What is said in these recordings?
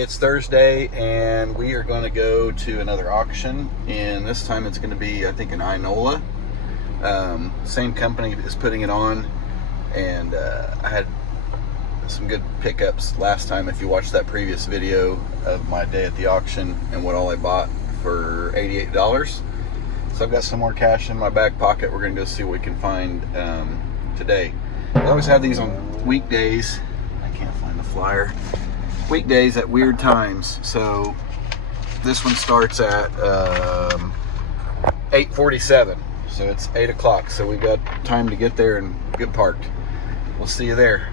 Hey, it's Thursday, and we are going to go to another auction, and this time it's going to be, I think, in Inola. Same company is putting it on, and I had some good pickups last time. If you watched that previous video of my day at the auction and what all I bought for $88. So I've got some more cash in my back pocket. We're going to go see what we can find today. I always have these on weekdays. I can't find the flyer. Weekdays at weird times. So this one starts at 8:47. So it's 8 o'clock. So we've got time to get there and get parked. We'll see you there.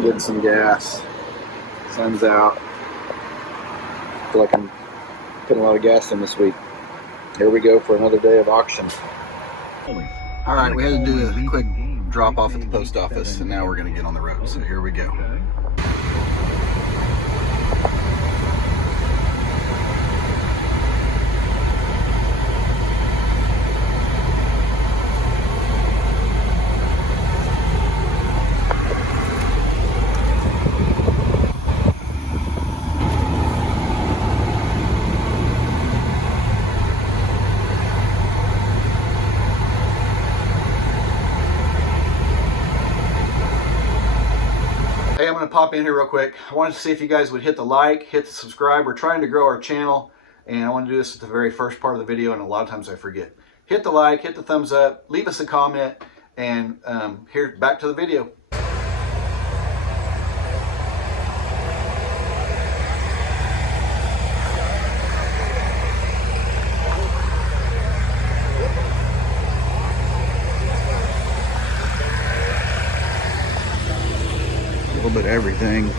Getting some gas. Sun's out. I feel like I'm putting a lot of gas in this week. Here we go for another day of auction. All right, we had to do a quick drop off at the post office, and now we're going to get on the road. So here we go. Hey, I'm going to pop in here real quick. I wanted to see if you guys would hit the like, hit the subscribe. We're trying to grow our channel, and I want to do this at the very first part of the video, and a lot of times I forget. Hit the like, hit the thumbs up, leave us a comment, and here, back to the video. A little bit of everything.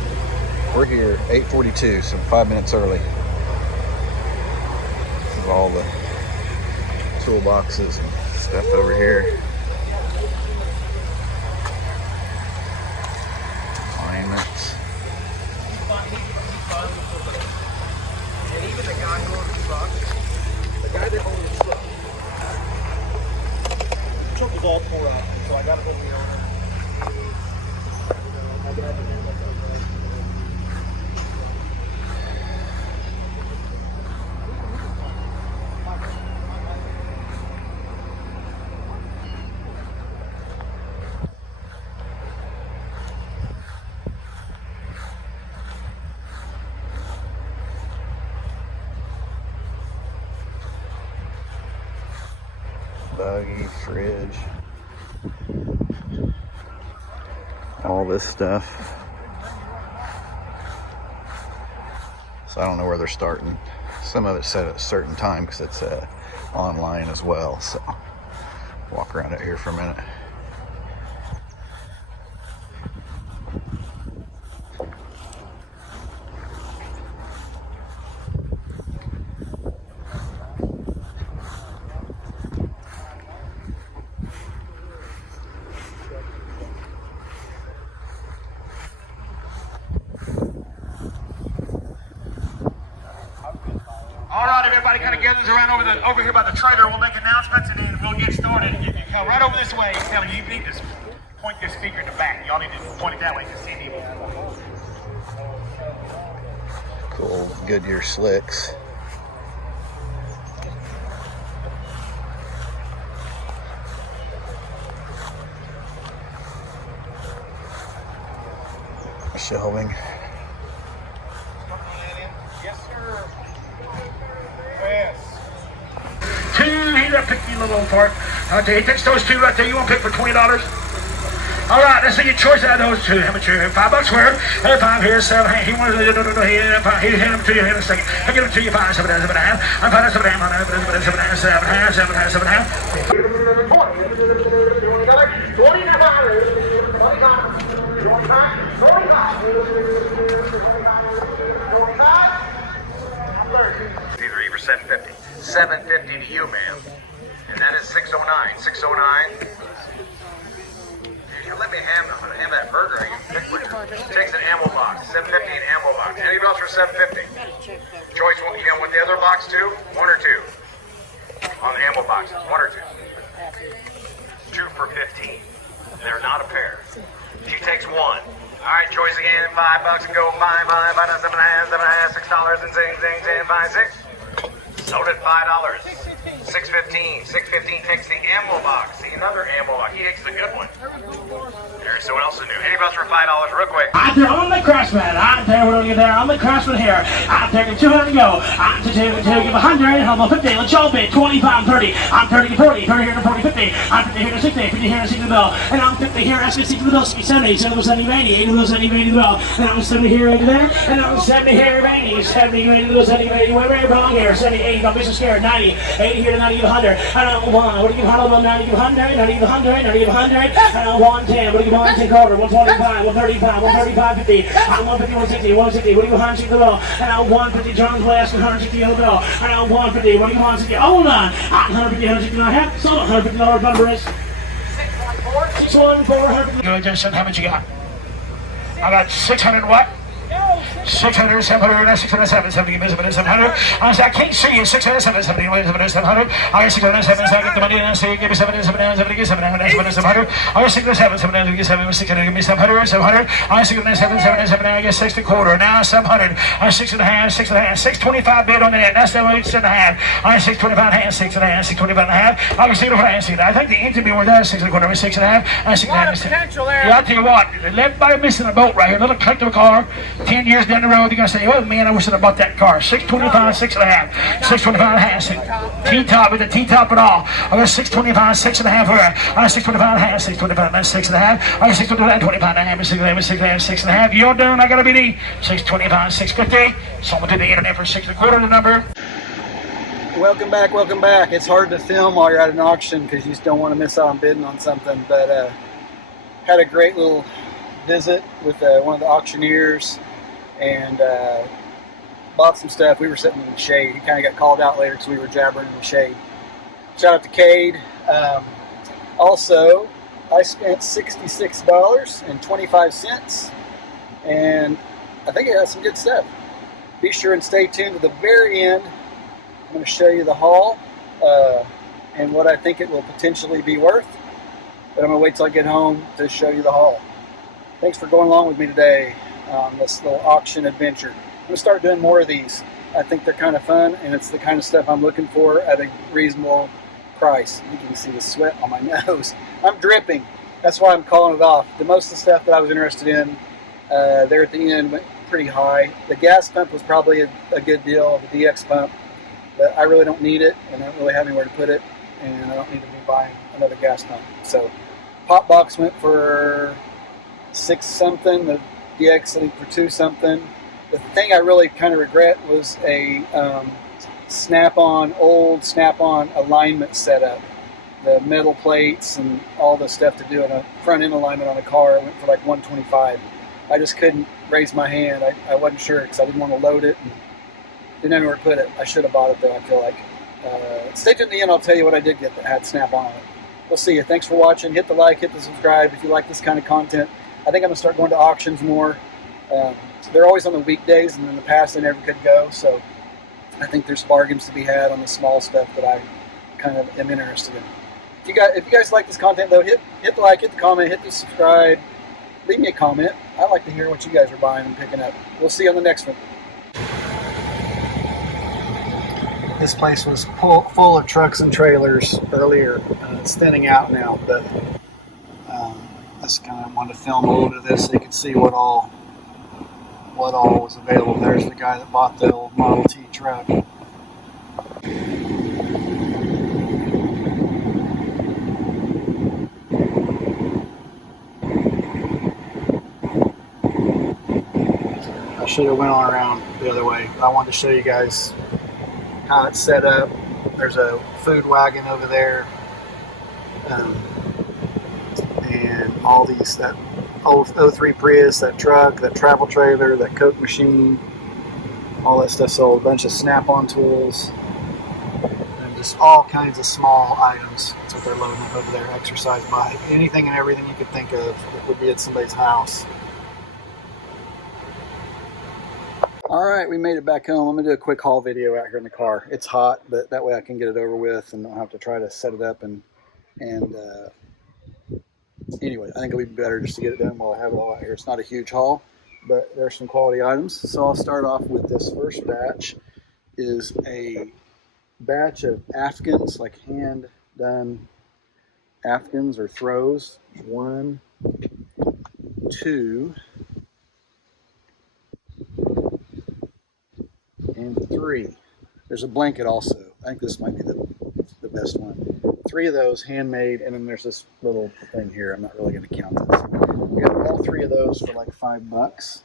We're here 8:42, so 5 minutes early. This is all the toolboxes and stuff over here. Alignments. And even the guy who owns the truck, the guy that owns the truck, the truck was all tore up, and so I got to go to the owner. Buggy, fridge, all this stuff. So I don't know where they're starting. Some of it's set at a certain time because it's online as well. So walk around it here for a minute. All right, everybody kind of gathers around over here by the trailer. We'll make announcements and then we'll get started. You come right over this way. You need to point your speaker in the back. Y'all need to point it that way to see people. Cool Goodyear slicks. Shelving. Yes, sir. Yes. Two, he's a picky little part. He picks those two right there. You want to pick for $20? All right, let's see your choice out of those two. How much? $5 worth. Hey, $5 here, $7. He wanted to do here. He'll hand them to you in a second. I'll give them to you. $5, $7, $7. I'm $5, $7, These are for $7.50. $7.50 to you, ma'am. And that is $6.09. $6.09. You let me have that burger. Takes an ammo box. $7.50 an ammo box. Anything else for $7.50? Choice one. You want the other box too? One or two? On the ammo box. One or two? Two for $15. They're not a pair. She takes one. All right, choice again, $5 and go buy, $5, $7.5, $6 and zing, 5, 6. Sold at $5. 615, 615 takes the ammo box. See, another ammo box. He takes the good one. There's someone else who knew. Any bus for $5 real quick. I'm there on the Craftsman. I'm there when you there on the Craftsman here. I'm taking 200 to go. I'm taking 100. I'm on 50. Let's all bid 25, 30. I'm 30 to 40. 30 here to 40, 50. I'm 50 here to 60. 50 here to 60 to the bell. And I'm 50 here. That's 60 to the bell. 70. 70, 80. 80 to 70, 80 to the bell. And I'm 70 here, 80 there. And I'm 70 here, 80. 70, 80 to the 70, 80. Wherever you belong here. 70, 80. Don't be so scared. 90. 80 here to 90 to 100. And I'm 1. What do you give 100? 90 to 100. 90 to 100. 90 to 100. And I'm 110. What do you give 110 quarter? 125, 135, 135, 50. I'm 150, 160, 160. What do you 160 the bell? And I'm 150 drums last, 160 on the bell. And I'm 150. What do you 160? Hold on. 150, 160 and a half. So $150 number is 614. 614. Good, Justin. How much you got? I got 600 what? 600, 700, 600, 770, 700. I can't see you. 600, 770, 700. I got 600, 700, get the money, and I say, give me 700, 700, 700, 700. I got 600, 700, get 600, give me 700, 700. I got 600, 700, I get 60 quarter. Now 700. I got 6 and a half, 6 and a half, 625 bid on that. That's the way it's 6 and a half. I got 625 and a half, 6 and a half, 625 and a half. I got 625 and a half. I think the interview was there, 6 and a quarter, 6 and a half. I got 6 and a half. Potential there. Yeah, I'll tell you what, everybody missing a boat right here. Little collectible car, 10 years down the road, you're gonna say, oh man, I wish I'd have bought that car. 625, 6 and a half, 625 and a half, T-top with the T-top and all. I got 625, 6 and a half. I got 625 and a half, 625, 6 and a half. I got 625, 25 and a half, 6 and a half, 6 and a half, 6 and a half. You're doing, I got a BD. 625, 650. Someone to the internet for 6 and a quarter the number. Welcome back, welcome back. It's hard to film while you're at an auction because you just don't want to miss out on bidding on something, but had a great little visit with one of the auctioneers and bought some stuff. We were sitting in the shade. He kind of got called out later because we were jabbering in the shade. Shout out to Cade. Also, I spent $66.25 and I think I got some good stuff. Be sure and stay tuned to the very end. I'm going to show you the haul and what I think it will potentially be worth, but I'm going to wait till I get home to show you the haul. Thanks for going along with me today on this little auction adventure. I'm going to start doing more of these. I think they're kind of fun, and it's the kind of stuff I'm looking for at a reasonable price. You can see the sweat on my nose. I'm dripping. That's why I'm calling it off. The most of the stuff that I was interested in there at the end went pretty high. The gas pump was probably a good deal, the DX pump, but I really don't need it, and I don't really have anywhere to put it, and I don't need to be buying another gas pump. So pop box went for 6 something, the DX I think for 2 something. The thing I really kind of regret was a old snap-on alignment setup. The metal plates and all the stuff to do in a front end alignment on a car went for like $125. I just couldn't raise my hand. I wasn't sure because I didn't want to load it and didn't know where to put it. I should have bought it though, I feel like. Stay tuned to the end, I'll tell you what I did get that had snap-on on it. We'll see you. Thanks for watching. Hit the like, hit the subscribe if you like this kind of content. I think I'm going to start going to auctions more. They're always on the weekdays, and in the past they never could go, so I think there's bargains to be had on the small stuff that I kind of am interested in. If you guys like this content, though, hit the like, hit the comment, hit the subscribe. Leave me a comment. I'd like to hear what you guys are buying and picking up. We'll see you on the next one. This place was full of trucks and trailers earlier. It's thinning out now, but I just kind of wanted to film a little bit of this so you can see what all was available. There's the guy that bought the old Model T truck. I should have went on around the other way. I wanted to show you guys how it's set up. There's a food wagon over there, and all these, that old 03 Prius, that truck, that travel trailer, that Coke machine, all that stuff sold. A bunch of snap-on tools and just all kinds of small items. That's what they're loading up over there. Exercise bike, anything and everything you could think of that would be at somebody's house. Alright, we made it back home. I'm going to do a quick haul video out here in the car. It's hot, but that way I can get it over with and don't have to try to set it up and anyway, I think it'll be better just to get it done while I have it all out here. It's not a huge haul, but there's some quality items. So I'll start off with this first batch. Is a batch of Afghans, like hand done Afghans or throws. 1, 2, and 3. There's a blanket also. I think this might be the best one. 3 of those handmade, and then there's this little thing here. I'm not really going to count this. We got all 3 of those for like $5.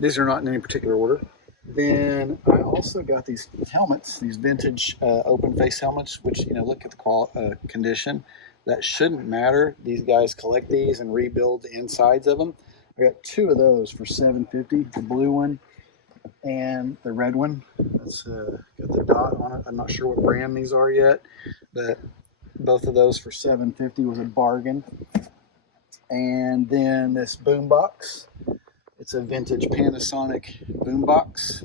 These are not in any particular order. Then I also got these helmets, these vintage open face helmets, which, you know, look at the condition. That shouldn't matter. These guys collect these and rebuild the insides of them. I got 2 of those for $7.50, the blue one and the red one. That's got the dot on it. I'm not sure what brand these are yet, but both of those for $7.50 was a bargain. And then this boombox. It's a vintage Panasonic boombox.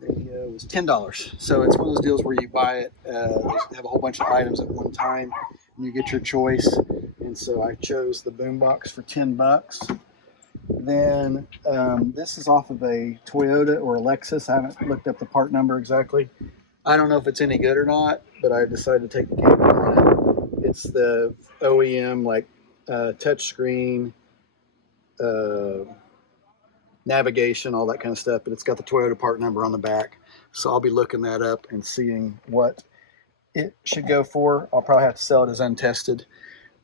It was $10. So it's one of those deals where you buy it, they have a whole bunch of items at one time, and you get your choice. And so I chose the boombox for $10. Then this is off of a Toyota or a Lexus. I haven't looked up the part number exactly. I don't know if it's any good or not, but I decided to take the gamble on it. It's the OEM, like touch screen, navigation, all that kind of stuff, but it's got the Toyota part number on the back. So I'll be looking that up and seeing what it should go for. I'll probably have to sell it as untested.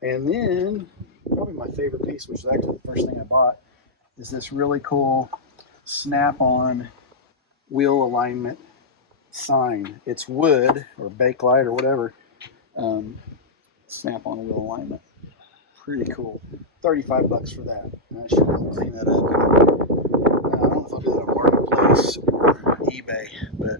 And then probably my favorite piece, which is actually the first thing I bought, is this really cool snap-on wheel alignment sign. It's wood or bakelite or whatever. Snap-on wheel alignment. Pretty cool. $35 for that. And I should clean that up. I don't know if I'll do that on Marketplace or eBay, but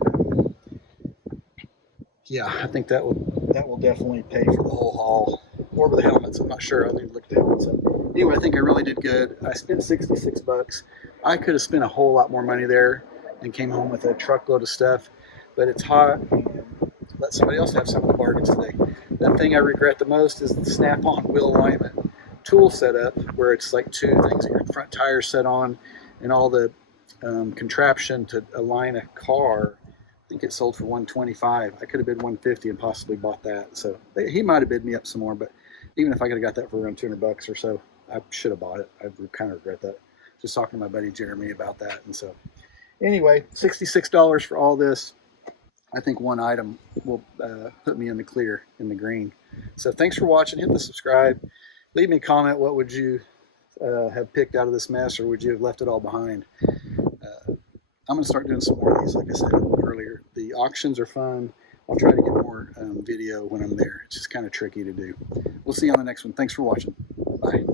yeah, I think that will definitely pay for the whole haul. Or with the helmets, I'm not sure. I need to look at the helmets up. Anyway, I think I really did good. I spent $66. I could have spent a whole lot more money there and came home with a truckload of stuff, but it's hot and let somebody else have some of the bargains today. That thing I regret the most is the snap-on wheel alignment tool setup, where it's like 2 things that your front tires set on and all the contraption to align a car. I think it sold for $125. I could have bid $150 and possibly bought that. So he might have bid me up some more, but even if I could have got that for around $200 or so, I should have bought it. I kind of regret that. Just talking to my buddy Jeremy about that. And so anyway, $66 for all this. I think one item will put me in the clear, in the green. So thanks for watching. Hit the subscribe. Leave me a comment. What would you have picked out of this mess, or would you have left it all behind? I'm going to start doing some more of these, like I said earlier. The auctions are fun. I'll try to get more video when I'm there. It's just kind of tricky to do. We'll see you on the next one. Thanks for watching. Bye.